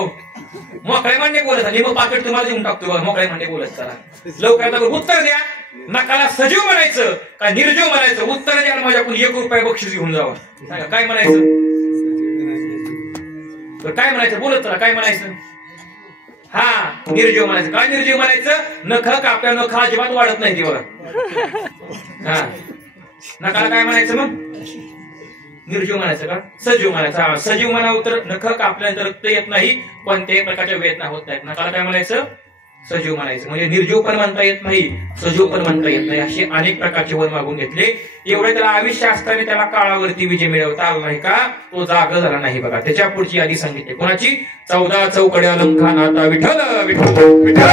मोकळ्या मांडे बोलत आणि मग पाकिट तुम्हाला देऊन टाकतो. मोकळ्या मांडे बोलत चला लवकरात लवकर उत्तर द्या. नकाला सजीव म्हणायचं का निर्जीव म्हणायचं, उत्तर द्या. माझ्याकडून 1 रुपया बक्षीस घेऊन जावं. सांगा काय म्हणायचं, काय म्हणायचं बोलत चला. काय म्हणायचं, हा निर्जीव म्हणायचं. काय निर्जीव म्हणायचं, नख कापल्या नख अजिबात वाढत नाही ती बघा. हा नकाला काय म्हणायचं, मग निर्जीव म्हणायचं का सजीव म्हणायचं? सजीव म्हणावं तर नख कापल्यानंतर रक्त येत नाही, कोणत्याही प्रकारच्या वेदना होत नाहीत. नकाला काय म्हणायचं? सजीव म्हणायचं. म्हणजे निर्जीव पण म्हणता येत नाही, सजीव पण म्हणता येत नाही, असे अनेक प्रकारचे वर मागून घेतले. एवढे त्याला आयुष्य असताना त्याला काळावरती विजय मिळवता आला नाही का? तो जाग झाला नाही बघा. त्याच्या पुढची यादी सांगितली कोणाची? 14 चौकड्या लंकान आता विठ्ठल विठ्ठल विठ्ठल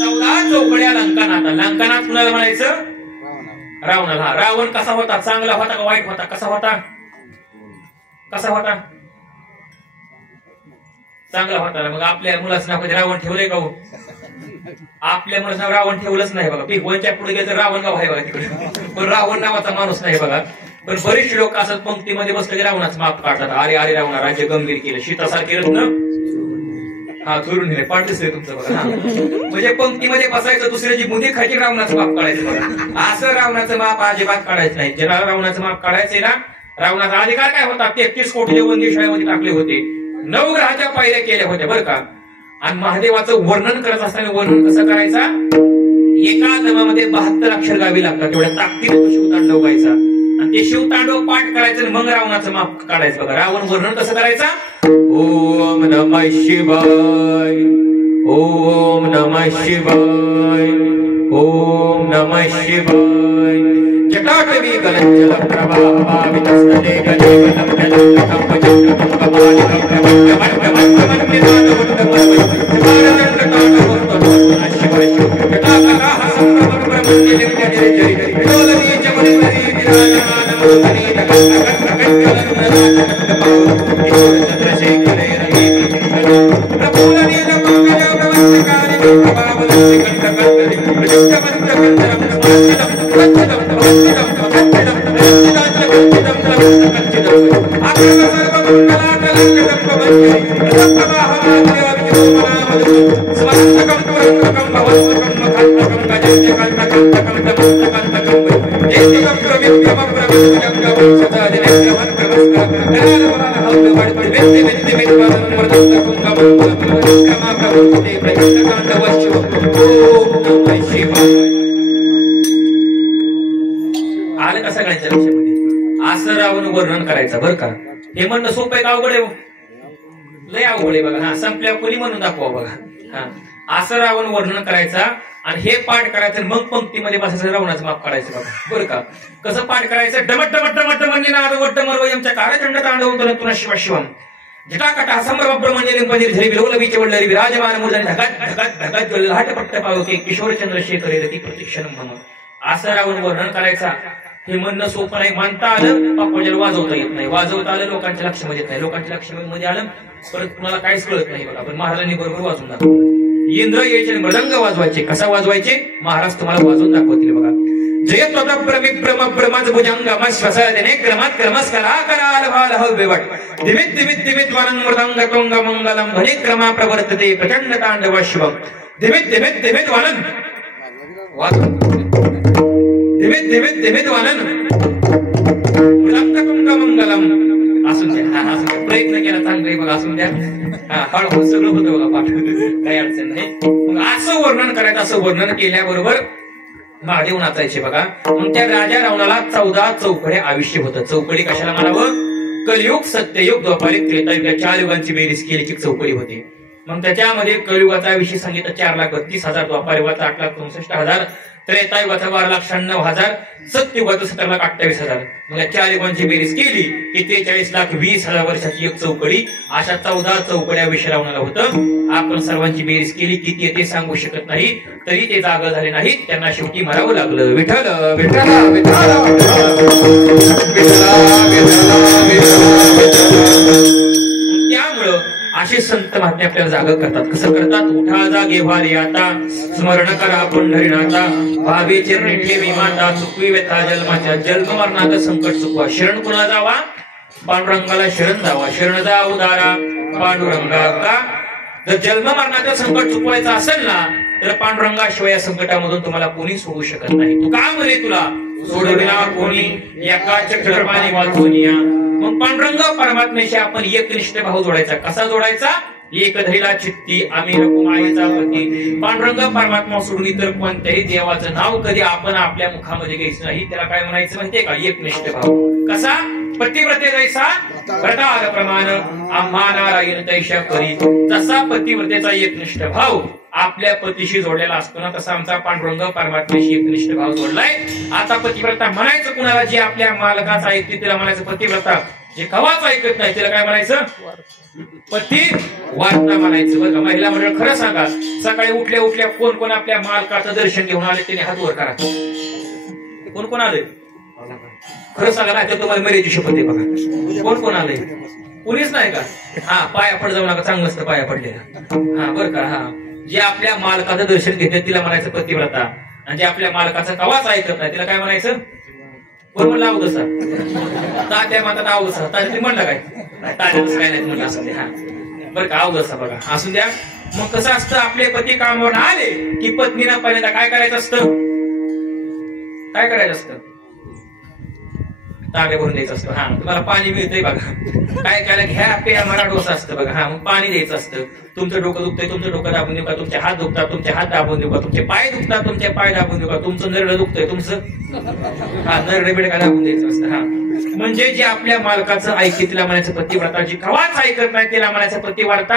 14 चौकड्या लंकानात. लंकानात कुणाला म्हणायचं? रावणाला. रावण कसा होता? चांगला होता का वाईट होता? कसा होता? कसा होता? चांगला होता ना. मग आपल्या मुलाचं नाव कधी रावण ठेवलंय का? आपल्या मुलाचं नाव रावण ठेवलंच नाही बघा. पिकवणच्या पुढे गेलं तर रावण गाव आहे बघा तिकडे, पण रावण नावाचा माणूस नाही बघा. पण बरेचसे लोक असं पंक्तीमध्ये बसले की रावणाचं माप काढतात. अरे अरे रावणा राज्य गंभीर केलं, शीतासारखे रत्न हा चोरून नेले. पाठ दिसतंय तुमचं बघा. म्हणजे पंक्तीमध्ये बसायचं, दुसऱ्याची बुंदी खायची, रावणाचं माप काढायचं बघा. असं रावणाचं माप अजिबात काढायचं नाही. ज्याला रावणाचं माप काढायचंय ना, रावणाचा अधिकार काय होता? 33 कोटी बंदी शाळेमध्ये टाकले होते, 9 ग्रहाच्या पायऱ्या केल्या होत्या बरं का. आणि महादेवाचं वर्णन करत असताना वर्णन कसं करायचा? एका दमामध्ये 72 अक्षर गावी लागतात, तेवढ्या ताकदीने तो शिवतांडव गायचा. आणि ते शिवतांडव पाठ करायचं, मग रावणाचं माप काढायचं बघा. रावण वर्णन कसं करायचा? ओम नमः शिवाय, ओम नमः शिवाय, ओम नमः शिवाय. जटाटवी गलंजल प्रवाह वितस्तले गलेवलं जलकं पचक्रमं कपालिकं आलं का सगळ्यांच्या लक्षामध्ये? असं रावण वर्णन करायचं बरं का. हे म्हणणं सोपं आहे का अवघड आहे? लय अवघड आहे बघा. हा संपल्या कोणी म्हणून दाखवा बघा. हा असं रावण वर्णन करायचा आणि हे पाठ करायचं, मग पंक्तीमध्ये बसायचं, रावणाचं माप काढायचं बघा बरं का. कसं पाठ करायचं? डमट डमट डमट म्हणजे नाद वट्ट मरवयमच्या कारचंड तांडव तुला शिवा शिवम जटाकटा संभ्रम ब्रह्मण्यलिंग पंदिर झरी विलोल बीच वडलरी विराजमान मूर्धनी धगत धगत धगत लाट पट्ट पावके किशोर चंद्रशेखर येते प्रतीक्षण म्हणून असं रावण वर्णन करायचा. हे म्हणणं सोपं नाही. म्हणता आलं पापवाजाला वाजवता येत नाही, वाजवता आलं लोकांच्या लक्षामध्ये येत नाही, लोकांच्या लक्षामध्ये आलं परत कुणाला काहीच कळत नाही बघा. पण महाराजांनी बरोबर वाजवून दाखवलं. इंद्र यायचे मृदंग वाजवायचे. कसा वाजवायचे? महाराज तुम्हाला वाजवून दाखवतील बघा. जयत्वत प्रमिक्रम प्रमज भुजंगम श्वसने क्रमात क्रमस्करा कराल भाल हव्यवट दिमित दिमित दिमित वनं मृदंग तुंग मंगलम ध्वनि क्रमा प्रवर्तते प्रचंड तांडव शिवम दिमित दिमित दिमित वनं दिमित दिमित दिमित वनं मृदंग तुंग मंगलम. असून द्या, असून द्या, प्रयत्न केला चांगले बघा, असून द्या. हळूहळू सगळं होतं बघा पाठ, काही अडचण नाही. मग असं वर्णन करायचं. असं वर्णन केल्याबरोबर महादेव नाचायचे बघा. मग त्या राजा रावणाला 14 चौकडे आयुष्य होतं. चौकडी कशाला म्हणावं? कलियुग, सत्ययुग, द्वापारिक, त्रेतायुग या 4 युगांची बेरीज केली की चौकडी होती. मग त्याच्यामध्ये कलियुगाचा विषय सांगितलं 4,32,000, द्वापारयुगाचा 8,64,000, त्रेतायुगाचा 12,96,000, सत्ययुगाचा 17,28,000. मग या 4 युगांची बेरीज केली की 43,20,000 वर्षाची एक चौकडी. अशा 14 चौकड्या विषय रावणाला होतं. आपण सर्वांची बेरीज केली किती ते सांगू शकत नाही, तरी ते जागा झाले नाहीत. त्यांना शेवटी मरावं लागलं. विठ्ठल विठ्ठल विठ्ठल त्यामुळं असे संत महात्मे आपल्याला जागा करतात. कसं करतात? उठा जागे भारी आता, स्मरण करा पंढरीनाथा, भावे चरणी ठेवी माता, चुकवी व्यथा जन्माच्या, जन्म मरणाचं संकट चुकवा. शरण कुणा जावा? पांडुरंगाला शरण जावा. शरण जा उदारा पांडुरंगा का. जर जन्म मरणाचं संकट चुकवायचं असेल ना, तर पांडुरंगाशिवाय या संकटामधून तुम्हाला कोणी सोडू शकत नाही. तू का म्हणे तुला सोडविना कोणी एका चक्रपाणी वाचून या. मग पांडुरंग परमात्म्याशी आपण एकनिष्ठ भाव जोडायचा. कसा जोडायचा? एक धैला चित्ती आम्ही रकुमाईचा पती. पांडुरंग परमात्मा सोडून इतर कोणत्याही देवाचं नाव कधी आपण आपल्या मुखामध्ये घ्यायचं नाही. त्याला काय म्हणायचं म्हणते का? एकनिष्ठ भाव. कसा? पतिव्रते जैसा व्रतार प्रमाण आम्हा नारायण तैशा करी. जसा पतिव्रतेचा एकनिष्ठ भाव आपल्या पतीशी जोडलेला असतो ना, तसा आमचा पांडुरंग परमात्म्याशी एकनिष्ठ भाव जोडलाय. आता पतिव्रता म्हणायचं कुणाला? जे आपल्या मालकाचा ऐकते त्याला म्हणायचं पतिव्रता. जे कवाच ऐकत नाही त्याला काय म्हणायचं? पतिव्रता म्हणायचं. बरं का महिला मंडळ, खरं सांगा, सकाळी उठल्या उठल्या कोण कोण आपल्या मालकाचं दर्शन घेऊन आले? त्याने हात वर करा. कोण कोण आले? खरं सांगा ना, तर तुम्हाला मर्यादेची शपथ आहे बघा. कोण कोण आलंय? कुणीच नाही का? हा, पाया पड जाऊ नका, चांगलं असतं पाया पडलेला. हा बरं का. हा, जे आपल्या मालकाचं दर्शन घेते तिला म्हणायचं पतिव्रता. आणि जे आपल्या मालकाचं कवाच ऐकत नाही तिला काय म्हणायचं? कोण म्हणलं? अवदसा. तात्या म्हणतात अवदसा. तात्या तुम्ही म्हणलं काय? तात्याच काय नाही म्हणलं असं. हा बरं का, अवदसा बघा, असू द्या. मग कसं असतं, आपले पती कामावर आले की पत्नीनं पहिल्यांदा काय करायचं असतं? काय करायचं असतं? तांबे भरून द्यायचं असतं. हा, तुम्हाला पाणी मिळतंय बघा, काय करायला? घ्या प्या मला डोसा असतं बघा. हा, मग पाणी द्यायचं असतं. तुमचं डोकं दुखतंय, तुमचं डोकं दाबून देऊ का? तुमचे हात दुखतात, तुमचे हात दाबून देऊ का? तुमचे पाय दुखतात, तुमचे पाय दाबून देऊ का? तुमचं नरडं दुखतंय, तुमचं हा नरडं बिडका दाबून द्यायचं असतं. हा, म्हणजे जे आपल्या मालकाचं ऐकते तिला म्हणायचं पतिव्रता. जी कवाच ऐकत नाही तिला म्हणायचं पतिव्रता.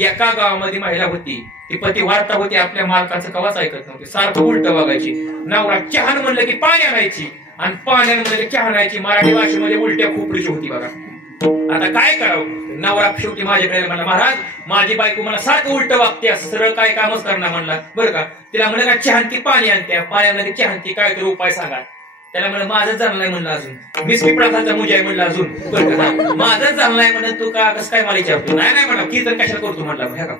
एका गावामध्ये महिला होती, ती पतिव्रता होती, आपल्या मालकाचं कवाच ऐकत नव्हती, सारखं उलट वागायची. नवरा चहान म्हणलं की पाणी आणायची आणि पाण्यामध्ये चहा आणायची. मराठी भाषेमध्ये उलट्या खोपडीची होती बघा. आता काय करावं? नवरा शेवटी माझ्याकडे म्हणला, महाराज माझी बायको मला सारखं उलट वागते, सरळ काय कामच करणार म्हणला. बरं का, तिला म्हणलं का चहांती पाणी आणते, पाण्यामध्ये चहांती, काय तरी उपाय सांगा. त्याला म्हणलं माझंच झालं नाही म्हणलं अजून, मीच पिपळाचा मुजा आहे म्हणलं अजून. बरं का, माझंच झालं नाही म्हणलं, तू का कसं काय मला विचारतो? नाही नाही म्हणा, कीर्तन कशाला करतो म्हणला. ह्या का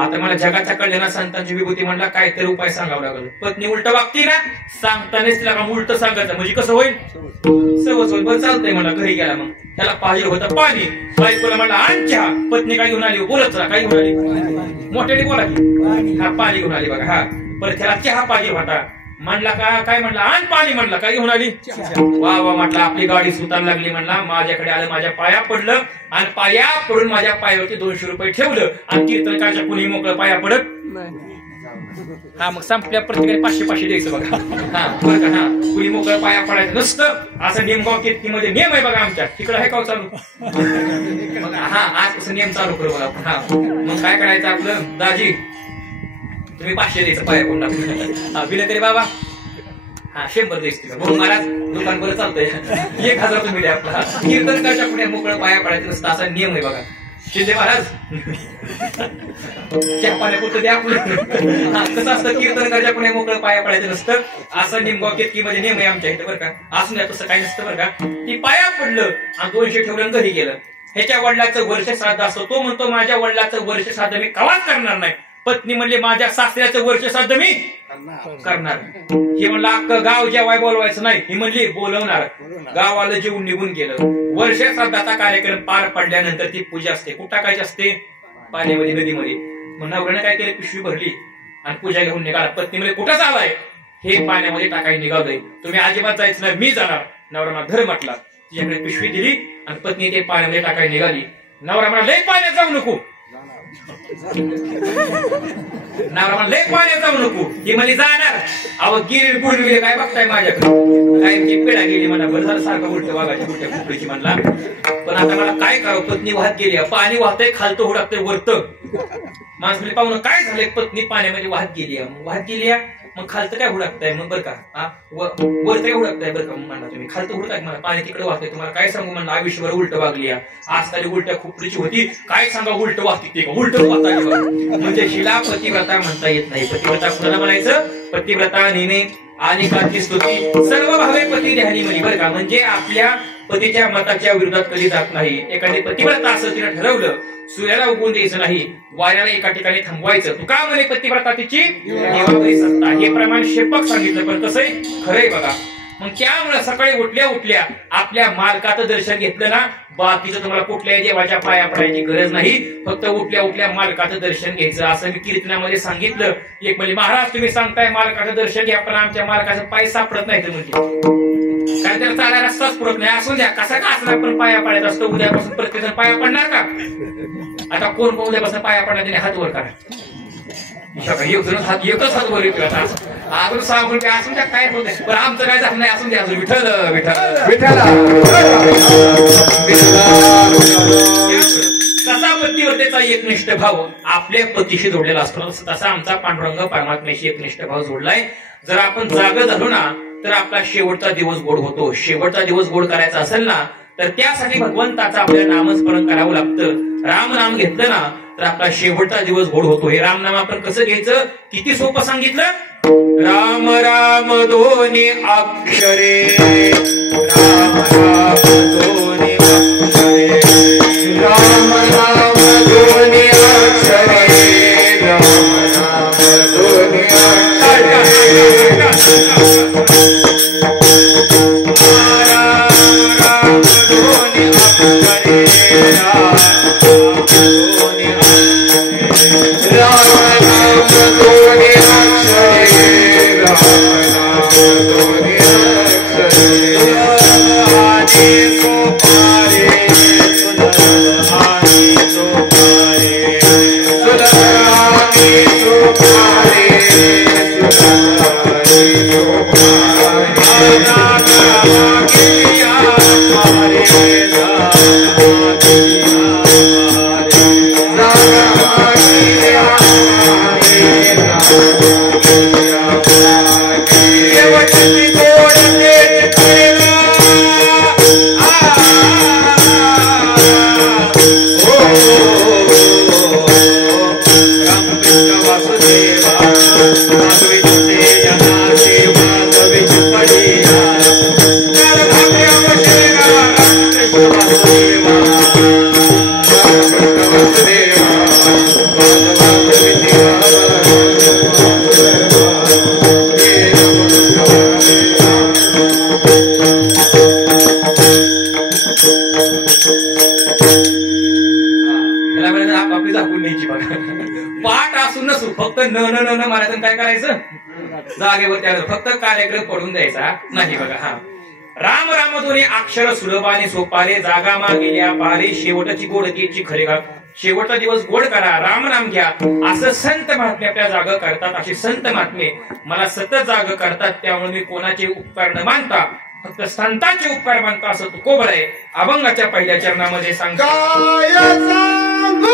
आता मला जगाच्या कल्याणा संतांची विभूती म्हणला, काय तरी उपाय सांगावं लागल. पत्नी उलट वागते ना, सांगतानाच तिला का उलट सांगायचं म्हणजे कसं होईल? सवच होईल. बरं चालतंय म्हणला. घरी गेला, मग त्याला पाहिजे होतं पाणी. बायकोला म्हणला आण चहा. पत्नी काय घेऊन आली? बोलत राहा, काय घेऊन आली? मोठ्याने बोला की. हा, पाणी घेऊन आली बघा. हा, परत त्याला चहा पाहिजे होता. म्हणला का? काय म्हणला? आण पाणी म्हणला. काय घेऊन आली? वा वा म्हटलं, आपली गाडी सुतायला लागली म्हणला. माझ्याकडे आलं, माझ्या पाया पडलं आणि पाया पडून माझ्या पायावरती 200 रुपये ठेवलं आणि कीर्तनकाच्या कुणी मोकळं पाया पडत. हा, मग संपल्या प्रत्येकाने 500 द्यायचं बघा. हा बरं का. हा, कुणी मोकळं पाया पडायचं नसतं, असं नेमगाव कीर्तीमध्ये नियम आहे बघा. आमच्या तिकडं आहे का चालू? हा, आजपासून नियम चालू करू बघा. हा, मग काय करायचं आपलं? दाजी तुम्ही 500 द्यायचं पाया कोण. हा, बिलं तरी बाबा. हा, 100 द्यायचं. म्हणून महाराज दुकान बरं चालतंय, 1000 तुम्ही द्या. आपला कीर्तनकाच्या पुढे मोकळं पाया पडायचं नसतं, असा नियम आहे बघा. शिंदे महाराज चहा पाण्यापुरतं द्या आपलं. हा, कसं असतं, कीर्तनकाच्या पुढे मोकळं पाया पडायचं नसतं, असं निमगाव केतकी मध्ये नियम आहे आमच्या इथं बरं का. असून द्या, तसं काही नसतं बरं का. ती पाया पडलं आणि 200 ठेवलं घरी गेलं. ह्याच्या वडिलाचं वर्ष श्राद्ध असतं. तो म्हणतो माझ्या वडिलाचं वर्ष श्राद्ध मी कवाच करणार नाही. पत्नी म्हणले माझ्या सासऱ्याचं वर्ष श्राद्ध मी करणार. हे म्हणलं अख्खं गाव जेवाय बोलवायचं नाही, ही म्हणली बोलवणार. गावाला जेवून निघून गेलं. वर्ष श्राद्धाचा कार्यक्रम पार पडल्यानंतर ती पूजा असते. कुठं टाकायची असते? पाण्यामध्ये, नदीमध्ये. मग नवऱ्यानं काय केलं? पिशवी भरली आणि पूजा घेऊन निघाला. पत्नी म्हणजे कुठं चालाय? हे पाण्यामध्ये टाकायला निघालंय. तुम्ही अजिबात जायचं नाही, मी जाणार. नवरा मला धर म्हटला. तिच्याकडे पिशवी दिली आणि पत्नी ते पाण्यामध्ये टाकायला निघाली. नवरा म्हणा लय पाण्यात जाऊ नको. नवरा म्हणा लय पाण्यात जाऊ नको. ही म्हणजे जाणार. अहो गिरी बुडून गेले, काय बघताय माझ्याकडे? काय पिढा गेली म्हणा. बरं झालं सारखं उलट वागायची, उलट्या खुपडीची म्हणला. पण आता मला काय करावं? पत्नी वाहत गेली, पाणी वाहतंय, खालतं हुडकतंय वरतं. माणूस म्हणजे पाहुणं काय झालंय? पत्नी पाण्यामध्ये वाहत गेली. वाहत गेली, मग खालतं काय हुडकताय? मग बरं का, वर काय हुडकताय? बरं का म्हणला तुम्ही, खालतं हुडकाय मला, पाणी तिकडे वाहतंय. तुम्हाला काय सांगू म्हणलं, आयुष्यभर उलट वागली. आज तारी उलट्या खुपडीची होती, काय सांगा उलट वाहती ते उलट वाहता. म्हणजे हिला पतिव्रता म्हणता येत नाही. पतिव्रता कुणाला म्हणायचं? पतिव्रता नेहमी आणि काची स्तुती सर्व भावे पती ध्यानी म्हणी. बरं का, म्हणजे आपल्या पतीच्या मताच्या विरोधात कधी जात नाही. एखादी पतिव्रता असं तिने ठरवलं, सूर्याला उगवून द्यायचं नाही, वाऱ्याला एका ठिकाणी थांबवायचं. तू का म्हणे पतिव्रता तिची देवावरी सत्ता. हे प्रमाण शेपक सांगितलं, पण कसंय खरंय बघा. मग त्यामुळे सकाळी उठल्या उठल्या आपल्या मालकाचं दर्शन घेतलं ना, बाकीचं तुम्हाला कुठल्याही देवाच्या पाया पडायची गरज नाही. फक्त उठल्या उठल्या मालकाचं दर्शन घ्यायचं. असं मी कीर्तनामध्ये सांगितलं. एक म्हणजे महाराज तुम्ही सांगताय मालकाचं दर्शन घ्या, पण आमच्या मालकाचं पाय सापडत नाही. म्हणजे कारण त्याला चाला रस्ताच पुरत नाही. असून द्या, कसा का असणार, पण पाया पडायचा असतो. उद्यापासून प्रत्येक पाया पडणार का? आता कोण कोण उद्यापासून पाया पडला त्याने हात वर करा. एकच हात वर येतो आता. अजून 6 रुपये असून त्या काय होत पण आमचं काय झालं नाही असून द्या. अजून विठ्ठल विठ्ठल विठ्ठल. तसा पतिव्रतेचा एकनिष्ठ भाव आपल्या पतीशी जोडलेला असतो तसा आमचा पांडुरंग परमात्म्याशी एकनिष्ठ भाव जोडलाय. जर आपण जागा झालो ना तर आपला शेवटचा दिवस गोड होतो. शेवटचा दिवस गोड करायचा असेल ना तर त्यासाठी भगवंताचं आपल्याला नामस्मरण करावं लागतं. राम नाम घेतलं ना तर आपला शेवटचा दिवस गोड होतो. हे राम नाम आपण कसं घ्यायचं किती सोपं सांगितलं. राम राम दोन्ही अक्षरे राम राम दोन्ही अक्षरे राम राम दोन्ही अक्षरे राम राम दोन्ही पाठ असून नसू फक्त न मारायचं काय करायचं जागेवर त्या फक्त कार्यक्रम पडून द्यायचा नाही बघा. हा राम राम दोन्ही अक्षर सुलभाने सोपारे जागा गेल्या पारे शेवटची गोडकेची खरे गा. शेवटचा दिवस गोड करा राम नाम घ्या असं संत महात्मे आपल्या जागा करतात. असे संत महात्मे मला सतत जागा करतात. त्यामुळे मी कोणाचे उपकार न मानता फक्त संतांचे उपकार मानता असं तुकोबर आहे. अभंगाच्या पहिल्या चरणामध्ये सांगतो काय सांगू